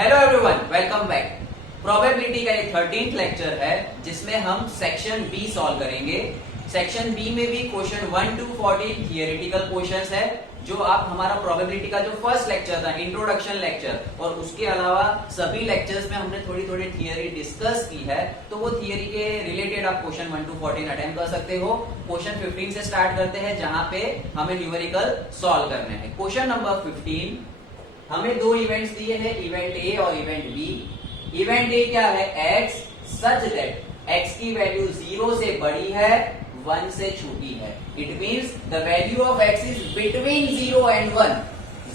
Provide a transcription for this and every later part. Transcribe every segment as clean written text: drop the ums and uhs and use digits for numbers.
Hello everyone, welcome back. Probability का ये 13th lecture है जिसमें हम सेक्शन बी सॉल्व करेंगे। सेक्शन बी में भी क्वेश्चन 1 to 14 थियोरेटिकल क्वेश्चंस है, जो आप हमारा प्रोबेबिलिटी का जो फर्स्ट लेक्चर था, इंट्रोडक्शन लेक्चर, और उसके अलावा सभी लेक्चर्स में हमने थोड़ी थोड़ी थियोरी डिस्कस की है, तो वो थियोरी के रिलेटेड आप क्वेश्चन 1 to 14 अटेम्प्ट कर सकते हो। क्वेश्चन 15 से स्टार्ट करते हैं, जहां पे हमें न्यूमेरिकल सॉल्व करने हैं। क्वेश्चन नंबर 15, हमें दो इवेंट्स दिए हैं, इवेंट ए और इवेंट बी। इवेंट ए क्या है? x सच दैट x की वैल्यू 0 से बड़ी है, 1 से छोटी है। It means the value of x is between 0 and 1।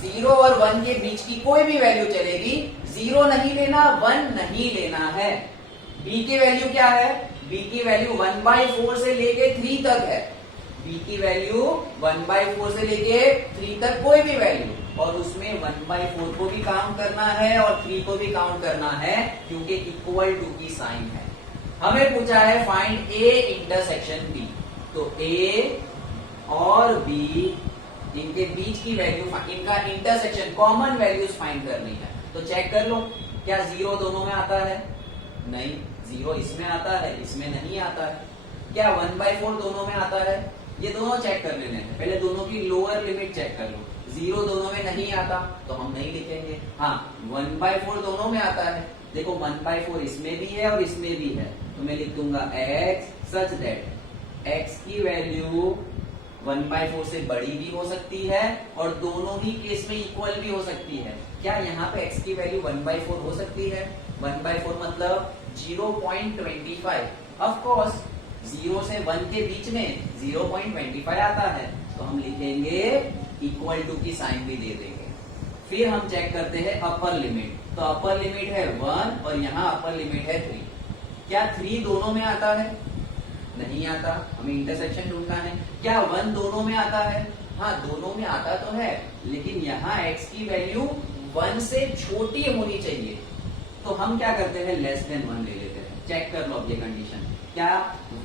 0 और 1 के बीच की कोई भी वैल्यू चलेगी, 0 नहीं लेना, 1 नहीं लेना है। b की वैल्यू क्या है? b की वैल्यू 1/4 से लेके 3 तक है। b की वैल्यू 1/4 से लेके 3 तक कोई भी वैल्यू, और उसमें 1/4 को भी काउंट करना है और 3 को भी काउंट करना है, क्योंकि इक्वल टू की साइन है। हमें पूछा है फाइंड ए इंटरसेक्शन बी। तो ए और बी, इनके बीच की वैल्यू, इनका इंटरसेक्शन, कॉमन वैल्यूज फाइंड करनी है। तो चेक कर लो, क्या 0 दोनों में आता है? नहीं। 0 इसमें आता है, इसमें नहीं आता है। क्या 1/4 दोनों में आता है? ये दोनों चेक कर लेने हैं। पहले दोनों की लोअर लिमिट चेक कर लो। 0 दोनों में नहीं आता तो हम नहीं लिखेंगे। हाँ, 1/4 दोनों में आता है। देखो 1/4 इसमें भी है और इसमें भी है, तो मैं लिख दूंगा x सच दैट x की वैल्यू 1/4 से बड़ी भी हो सकती है और दोनों ही केस में इक्वल भी हो सकती है। क्या यहाँ पे x की वैल्यू 1/4 हो सकती है? 1/4 मतलब 0.25। ऑफ कोर्स 0 से 1 के बीच में 0.25 आता है, तो हम लिखेंगे इक्वल टू की साइन भी दे देंगे। फिर हम चेक करते हैं अपर लिमिट। तो अपर लिमिट है 1 और यहाँ अपर लिमिट है 3। क्या 3 दोनों में आता है? नहीं आता, हमें इंटरसेक्शन ढूंढना है। क्या 1 दोनों में आता है? हाँ, दोनों में आता तो है, लेकिन यहाँ x की वैल्यू 1 से छोटी होनी चाहिए। तो हम क्या करते हैं, लेस देन 1 ले लेते हैं। चेक कर लो अब ये कंडीशन, क्या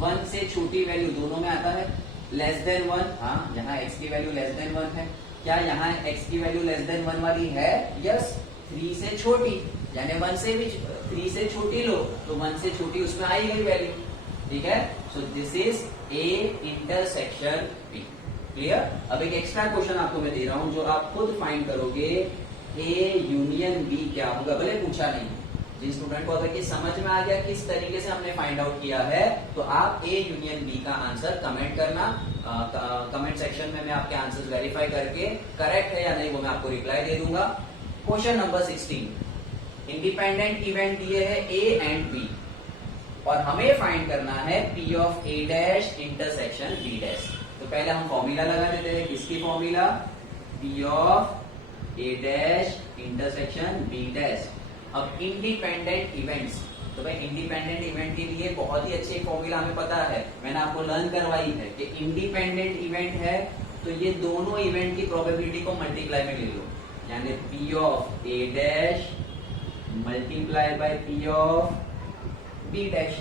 1 से छोटी वैल्यू दोनों में आता है? लेस देन 1, हाँ, यहाँ x की वैल्यू लेस देन 1 है। क्या यहाँ x की वैल्यू लेस देन 1 वाली है? यस। 3 से छोटी, यानी 1 से भी 3 से छोटी लो, तो 1 से छोटी उसमें आई गई वैल्यू। ठीक है, so this is a intersection b। Clear? अब एक एक्स्ट्रा क्वेश्चन आपको मैं दे रहा हूं, जो आप खुद फाइंड करोगे। a यूनियन b क्या होगा? भले पूछा नहीं, जिन स्टूडेंट को अगर ये समझ में आ गया किस तरीके से हमने फाइंड आउट किया है, तो आप ए यूनियन बी का आंसर कमेंट करना। कमेंट सेक्शन में मैं आपके आंसर्स वेरीफाई करके करेक्ट है या नहीं वो मैं आपको रिप्लाई दे दूंगा। क्वेश्चन नंबर 16, इंडिपेंडेंट इवेंट दिए है ए एंड बी, और हमें फाइंड करना है P of A dash intersection B dash. तो पहले हम फॉर्मूला लगा देते हैं। किसकी formula? P of A dash intersection B dash. अब इंडिपेंडेंट इवेंट्स, तो भाई इंडिपेंडेंट इवेंट के लिए बहुत ही अच्छी फॉर्मूला हमें पता है, मैंने आपको लर्न करवाई है कि इंडिपेंडेंट इवेंट है तो ये दोनों इवेंट की प्रोबेबिलिटी को मल्टीप्लाई में ले लो, यानी P of A dash multiply by P of B dash,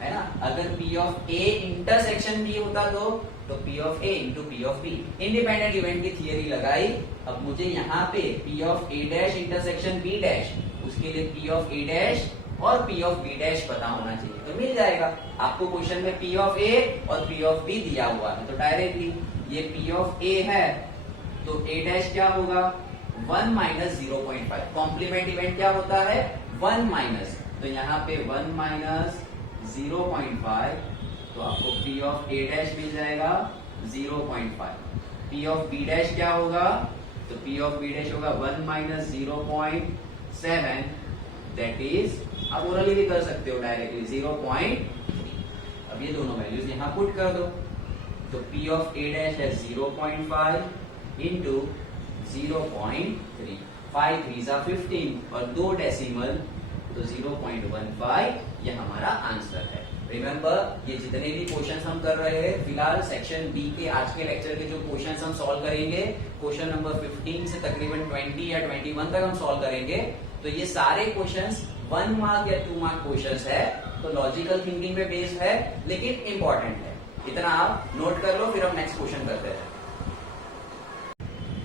है ना। अगर P of A intersection B होता तो P of A into P of B. Independent event की थियरी लगाई। अब मुझे यहाँ पे P of A dash intersection B dash, उसके लिए पी ऑफ ए डैश और पी ऑफ बी डैश पता होना चाहिए, तो मिल जाएगा आपको। क्वेश्चन में पी ऑफ ए और पी ऑफ बी दिया हुआ है, तो डायरेक्टली ये पी ऑफ ए है, तो ए डैश क्या होगा? 1 माइनस 0.5। कॉम्प्लीमेंट इवेंट क्या होता है? 1 माइनस, तो यहाँ पे 1 माइनस 0.5, तो आपको पी ऑफ ए डैश मिल जाएगा 0.5। पी ऑफ बी डैश क्या होगा? तो पी ऑफ बी डैश होगा 1 माइनस 0.7, दैट इज, आप ओरली भी कर सकते हो डायरेक्टली, 0.3। अब ये दोनों वैल्यूज यहां पुट कर दो, तो पी ऑफ ए डैश है 0.5 इंटू 0.3, 5 3 15 और 2 डेसिमल, तो 0.15 ये हमारा आंसर है। रिमेंबर, ये जितने भी क्वेश्चंस हम कर रहे हैं, फिलहाल सेक्शन बी के आज के लेक्चर के जो क्वेश्चंस हम सॉल्व करेंगे, क्वेश्चन नंबर 15 से तकरीबन 20 या 21 तक हम सॉल्व करेंगे। तो ये सारे क्वेश्चंस 1 मार्क या 2 मार्क क्वेश्चंस है, तो लॉजिकल थिंकिंग पे बेस्ड है, लेकिन इंपॉर्टेंट है। इतना आप नोट कर लो, फिर हम नेक्स्ट क्वेश्चन करते हैं।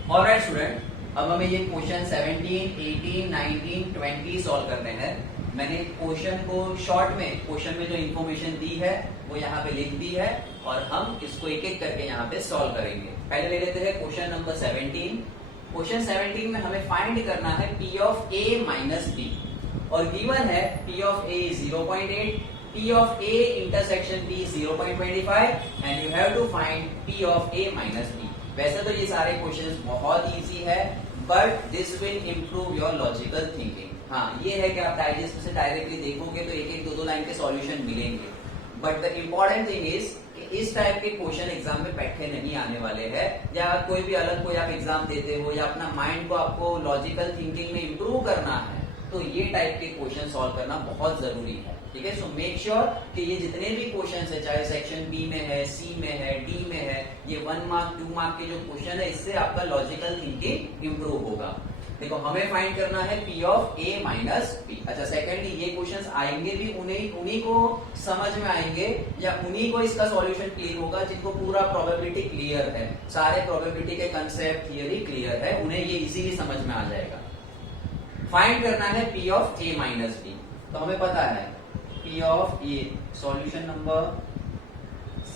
ऑलराइट स्टूडेंट, अब हमें ये क्वेश्चन 17, 18, 19, 20 सॉल्व करने हैं। मैंने क्वेश्चन को शॉर्ट में, क्वेश्चन में जो इन्फॉर्मेशन दी है वो यहाँ पे लिख दी है और हम इसको एक एक करके यहाँ पे सॉल्व करेंगे। पहले ले लेते हैं क्वेश्चन नंबर 17। क्वेश्चन 17 में हमें फाइंड करना है P of A minus B और गिवन है P of A 0.8, P of A intersection B 0.25 and you have to find P of A minus B। वैसे तो ये सारे क्वेश्चंस बहुत इजी है, but this will improve your logical thinking. हाँ, ये है कि आप डाइजेस्ट से डायरेक्टली देखोगे तो एक एक दो लाइन के सॉल्यूशन मिलेंगे, but the important thing is कि इस टाइप के क्वेश्चन एग्जाम में बैठे नहीं आने वाले हैं, या कोई भी अलग कोई आप एग्जाम देते हो या अपना माइंड को आपको लॉजिकल थिंकिंग में इम्प्रूव करना है, तो ये टाइप के क्वेश्चन सॉल्व करना बहुत जरूरी है। ठीक है, सो मेक श्योर कि ये जितने भी क्वेश्चंस है, चाहे सेक्शन बी में है, सी में है, डी में है, ये 1 मार्क 2 मार्क के जो क्वेश्चन है, इससे आपका लॉजिकल थिंकिंग इंप्रूव होगा। देखो, हमें फाइंड करना है P of A minus B। अच्छा, सेकेंडली ये क्वेश्चंस आएंगे भी उन्हीं को समझ में आएंगे या उन्हीं को इसका सॉल्यूशन क्लियर होगा जिनको पूरा प्रोबेबिलिटी क्लियर है, सारे प्रोबेबिलिटी के कंसेप्ट थियरी क्लियर है, उन्हें ये इजीली समझ में आ जाएगा। फाइंड करना है P of A minus B। तो हमें पता है P of A, solution number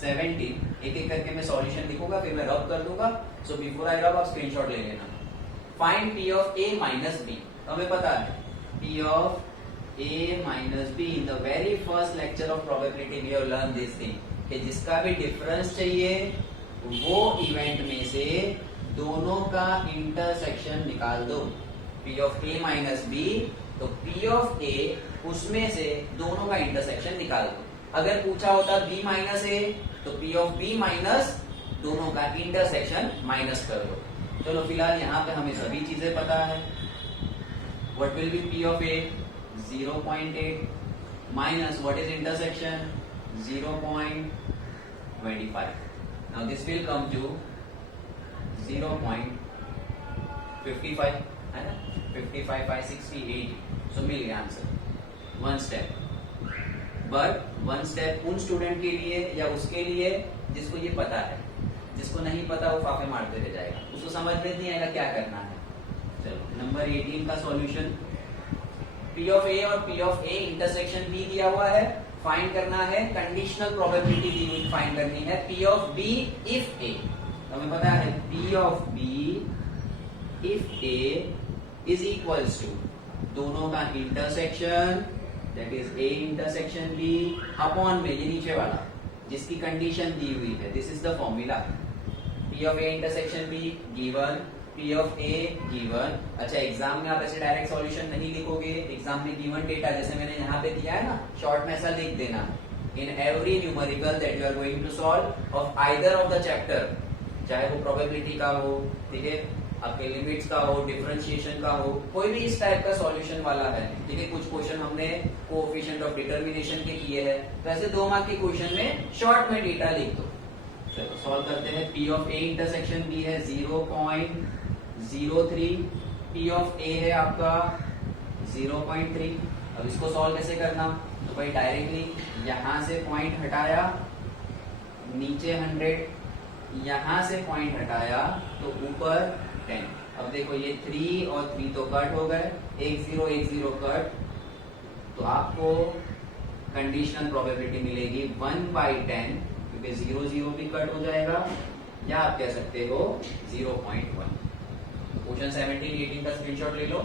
17, एक एक करके मैं सॉल्यूशन लिखूंगा, फिर मैं रब कर दूंगा। सो बिफोर आई रब आप स्क्रीनशॉट ले लेना। Find P of A minus B। तो हमें पता है P of A minus B, in the very first lecture of probability we have learn this thing कि जिसका भी डिफरेंस चाहिए वो इवेंट में से दोनों का इंटरसेक्शन निकाल दो। P of A minus B, तो P of A उसमें से दोनों का इंटरसेक्शन निकाल दो। अगर पूछा होता B माइनस A, तो P of B माइनस दोनों का इंटरसेक्शन माइनस कर दो। चलो, फिलहाल यहाँ पे हमें सभी चीजें पता है। What will be P of A 0.8 minus what is intersection 0.25। Now this will come to 0.55, है ना, 55 by 60 80। सो मिल गया answer. One step, but one step उन स्टूडेंट के लिए या उसके लिए जिसको ये पता है, जिसको नहीं पता वो फाफे मारते रह जाएगा, उसको समझ में नहीं आएगा क्या करना है। चलो, नंबर 18 का सॉल्यूशन, P of A और P of A intersection B दिया हुआ है, फाइंड करना है कंडीशनल प्रोबेबिलिटी दी हुई, फाइंड करनी है P of B if A। तो हमें पता है P of B if A is equals to दोनों का intersection, that is A intersection B upon में ये नीचे वाला जिसकी कंडीशन दी हुई है, this is the formula. P of A intersection B given, P of A given. अच्छा, एग्जाम में आप ऐसे डायरेक्ट सॉल्यूशन नहीं लिखोगे, एग्जाम में गिवन डेटा जैसे मैंने यहाँ पे दिया है ना, शॉर्ट में ऐसा लिख देना, in every numerical that you are going to solve of either of the chapter, चाहे वो प्रोबेबिलिटी का हो, ठीक है, आपके लिमिट्स का हो, डिफरेंशिएशन का हो, कोई भी इस टाइप का सॉल्यूशन वाला है, ठीक है। कुछ क्वेश्चन हमने कोएफिशिएंट ऑफ डिटरमिनेशन के किए हैं, तो ऐसे 2 मार्क के क्वेश्चन में शॉर्ट में डेटा लिख दो। चलो, सॉल्व करते हैं। P of A intersection B है 0.03, P of A है आपका 0.3। अब इसको सॉल्व कैसे करना, तो भाई डायरेक्टली यहां से पॉइंट हटाया, नीचे 100, यहां से पॉइंट हटाया तो ऊपर 10। अब देखो, ये 3 और 3 तो कट हो गए, 1 0 कट, तो आपको कंडीशनल प्रोबेबिलिटी मिलेगी 1/10, क्योंकि 0 0 भी कट हो जाएगा, या आप कह सकते हो 0.1। क्वेश्चन 17 18 का स्क्रीनशॉट ले लो।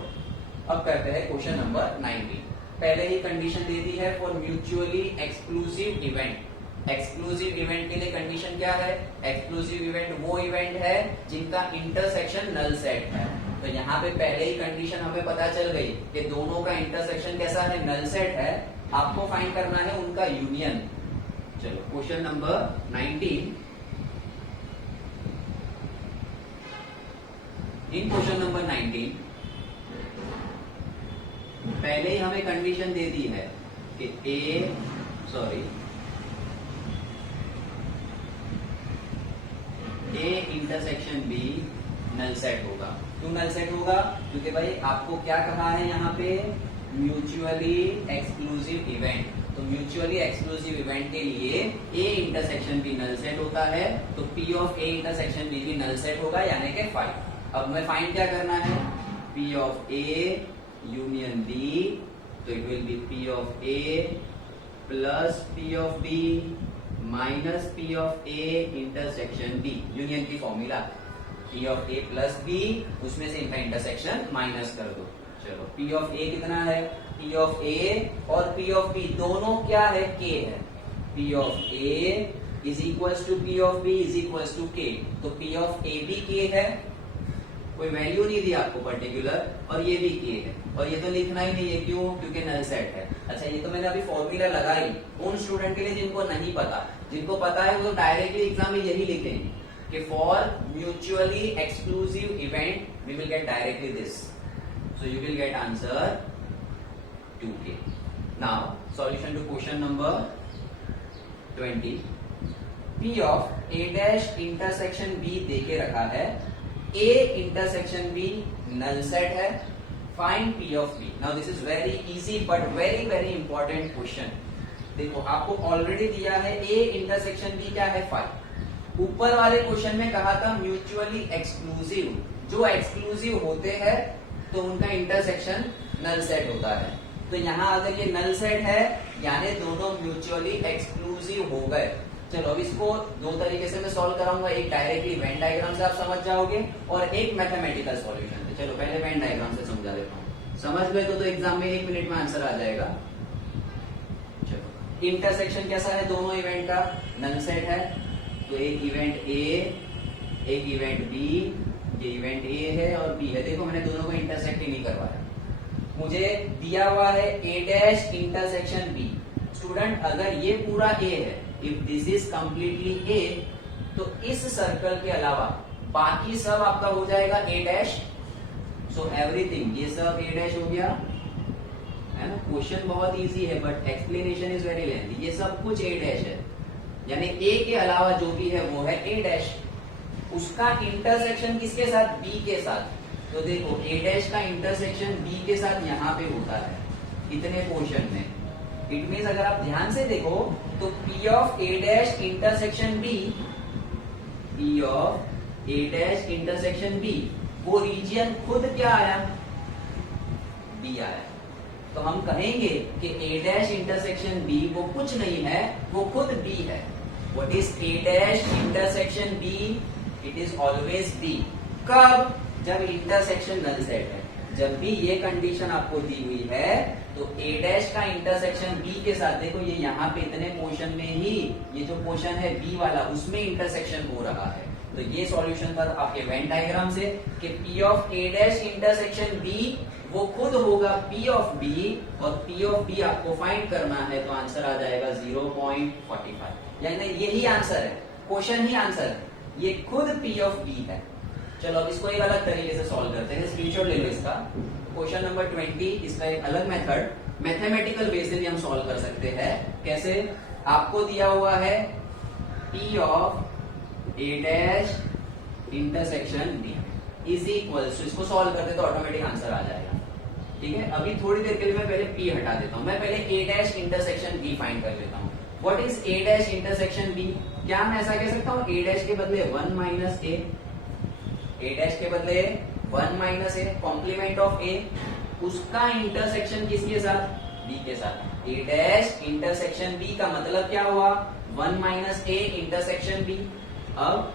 अब करते हैं क्वेश्चन नंबर 19। पहले ही कंडीशन दे दी है for mutually exclusive event. Exclusive event के लिए कंडीशन क्या है, एक्सक्लूसिव इवेंट वो इवेंट है जिनका इंटरसेक्शन नल सेट है। तो यहाँ पे पहले ही कंडीशन हमें पता चल गई कि दोनों का इंटरसेक्शन कैसा है, नल सेट है। आपको फाइंड करना है उनका यूनियन। चलो, क्वेश्चन नंबर 19। इन क्वेश्चन नंबर 19 पहले ही हमें कंडीशन दे दी है कि A intersection B null set होगा। क्यों नल सेट होगा, क्योंकि भाई आपको क्या कहा है यहाँ पे, म्यूचुअली एक्सक्लूसिव इवेंट। तो म्यूचुअली एक्सक्लूसिव इवेंट के लिए A intersection B null set होता है, तो P of A intersection B भी नल सेट होगा, यानी कि 5। अब मैं फाइंड क्या करना है, P of A union B, तो it will be P of A plus P of B minus P of A intersection B, union की formula P of A plus B, उसमें से इनका इंटरसेक्शन माइनस कर दो। चलो P ऑफ A कितना है, P ऑफ A और P ऑफ B दोनों क्या है, K है। P of A is equals to P of B is equals to K, तो P ऑफ A भी K है, कोई वैल्यू नहीं दी आपको पर्टिकुलर, और ये भी K है, और ये तो लिखना ही नहीं है, क्यों, क्योंकि नल सेट है। अच्छा ये तो मैंने अभी फॉर्मूला लगाई उन स्टूडेंट के लिए जिनको नहीं पता, जिनको पता है वो तो डायरेक्टली एग्जाम में यही लिखेंगे कि for mutually exclusive event we will get directly this, so you will get answer 2K। Now solution to question number 20, P of A dash intersection B देके रखा है, A intersection B null set है, find P of B। Now this is very easy but very very important question. देखो आपको already दिया है A intersection B क्या है, 5। ऊपर वाले क्वेश्चन में कहा था म्यूचुअली एक्सक्लूसिव, जो एक्सक्लूसिव होते हैं तो उनका इंटरसेक्शन नल सेट होता है। तो यहाँ अगर ये नल सेट है यानी दोनों म्यूचुअली एक्सक्लूसिव हो गए। चलो अब इसको दो तरीके से मैं सॉल्व कराऊंगा, एक डायरेक्टली वेन डायग्राम से आप समझ जाओगे और एक मैथमेटिकल सॉल्यूशन से। चलो पहले वेन डायग्राम से समझा देता हूँ, समझ गए तो एग्जाम में 1 मिनट में आंसर आ जाएगा। चलो इंटरसेक्शन कैसा है, दोनों इवेंट का नल सेट है, तो एक इवेंट A एक इवेंट B, ये इवेंट A है और B है। देखो मैंने दोनों को इंटरसेक्ट ही नहीं करवाया, मुझे दिया हुआ है A dash intersection B। Student अगर ये पूरा A है, if this is completely A, तो इस सर्कल के अलावा बाकी सब आपका हो जाएगा A डैश। सो एवरीथिंग, ये सब A डैश हो गया, है ना। क्वेश्चन बहुत इजी है but explanation is very lengthy. ये सब कुछ A डैश है, यानी A के अलावा जो भी है वो है A डैश। उसका इंटरसेक्शन किसके साथ, B के साथ। तो देखो A डैश का इंटरसेक्शन B के साथ यहाँ पे होता है इतने पोर्शन में। इट मीन्स अगर आप ध्यान से देखो तो P of A dash intersection B, P of A dash intersection B, वो रीजियन खुद क्या आया, B आया। तो हम कहेंगे कि A डैश इंटरसेक्शन B वो कुछ नहीं है, वो खुद B है। What is A dash intersection B, it is always B। कब, जब इंटरसेक्शन नल सेट है। जब भी ये कंडीशन आपको दी हुई है तो A डैश का इंटरसेक्शन B के साथ, देखो ये यहाँ पे इतने पोर्शन में ही, ये जो पोर्शन है B वाला, उसमें इंटरसेक्शन हो रहा है। तो ये सॉल्यूशन था आपके वेन डायग्राम से कि P of A dash intersection B वो खुद होगा P ऑफ B, और P ऑफ B आपको फाइंड करना है, तो आंसर आ जाएगा 0.45। यानी यही आंसर है, क्वेश्चन ही आंसर है, ये खुद P ऑफ B है। चलो अब इसको एक अलग तरीके से सॉल्व करते हैं, स्क्रीनशॉट ले लो इसका। क्वेश्चन नंबर 20, इसका एक अलग मेथड मैथमेटिकल वे से भी हम सॉल्व कर सकते हैं। कैसे, आपको दिया हुआ है P of A dash intersection B is equal to, इसको सॉल्व करते तो ऑटोमेटिक आंसर आ जाएगा। ठीक है, अभी थोड़ी देर के लिए मैं पहले P हटा देता हूं, मैं पहले A dash intersection B find कर लेता हूं। What is A dash intersection B, क्या मैं ऐसा कह सकता हूं A डैश के बदले 1 माइनस A, A डैश के बदले 1 minus A, complement of A, उसका इंटरसेक्शन किसके साथ, B के साथ। A डैश इंटरसेक्शन B का मतलब क्या हुआ, 1 माइनस A इंटरसेक्शन B। अब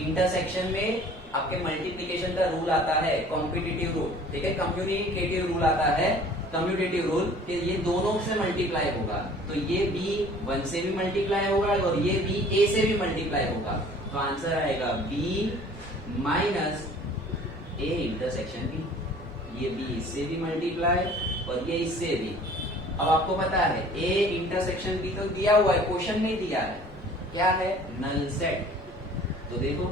इंटरसेक्शन में आपके मल्टीप्लीकेशन का रूल आता है, कॉम्पिटिटिव रूल, ठीक है, कम्युनिकेटिव रूल आता है, कम्यूटेटिव रूल, कि ये दोनों से मल्टीप्लाई होगा, तो ये B 1 से भी मल्टीप्लाई होगा और ये B A से भी मल्टीप्लाई होगा, तो आंसर आएगा B minus A intersection B। ये B इससे भी मल्टीप्लाई और ये इससे भी। अब आपको पता है A इंटरसेक्शन B तो दिया हुआ है, क्वेश्चन नहीं दिया है, क्या है, नल सेट। तो देखो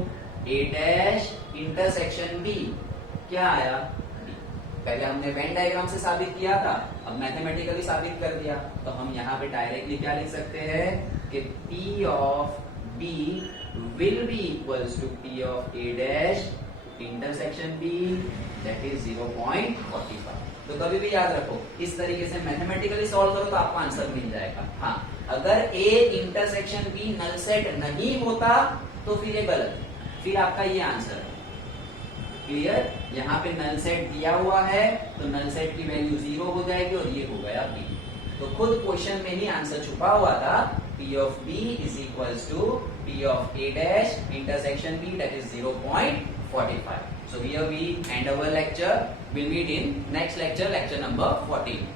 A डैश इंटरसेक्शन B क्या आया, B। पहले हमने वेन डायग्राम से साबित किया था, अब मैथमेटिकली साबित कर दिया, तो हम यहाँ पे डायरेक्टली क्या लिख सकते हैं कि P of B will be equals to P of A dash intersection B, that is 0.45। तो कभी भी याद रखो, इस तरीके से मैथमेटिकली सॉल्व करो तो आपको आंसर मिल जाएगा। हाँ, अगर A intersection B null set नहीं होता तो फिर ये गलत, फिर आपका ये आंसर है। क्लियर? यहाँ पे नल सेट दिया हुआ है तो नल सेट की वैल्यू 0 हो जाएगी और ये हो गया B। तो खुद क्वेश्चन में ही आंसर छुपा हुआ था, P of B is equals to P of A dash intersection B, that is 0.45. So here we end our lecture. We'll meet in next lecture, lecture number 14.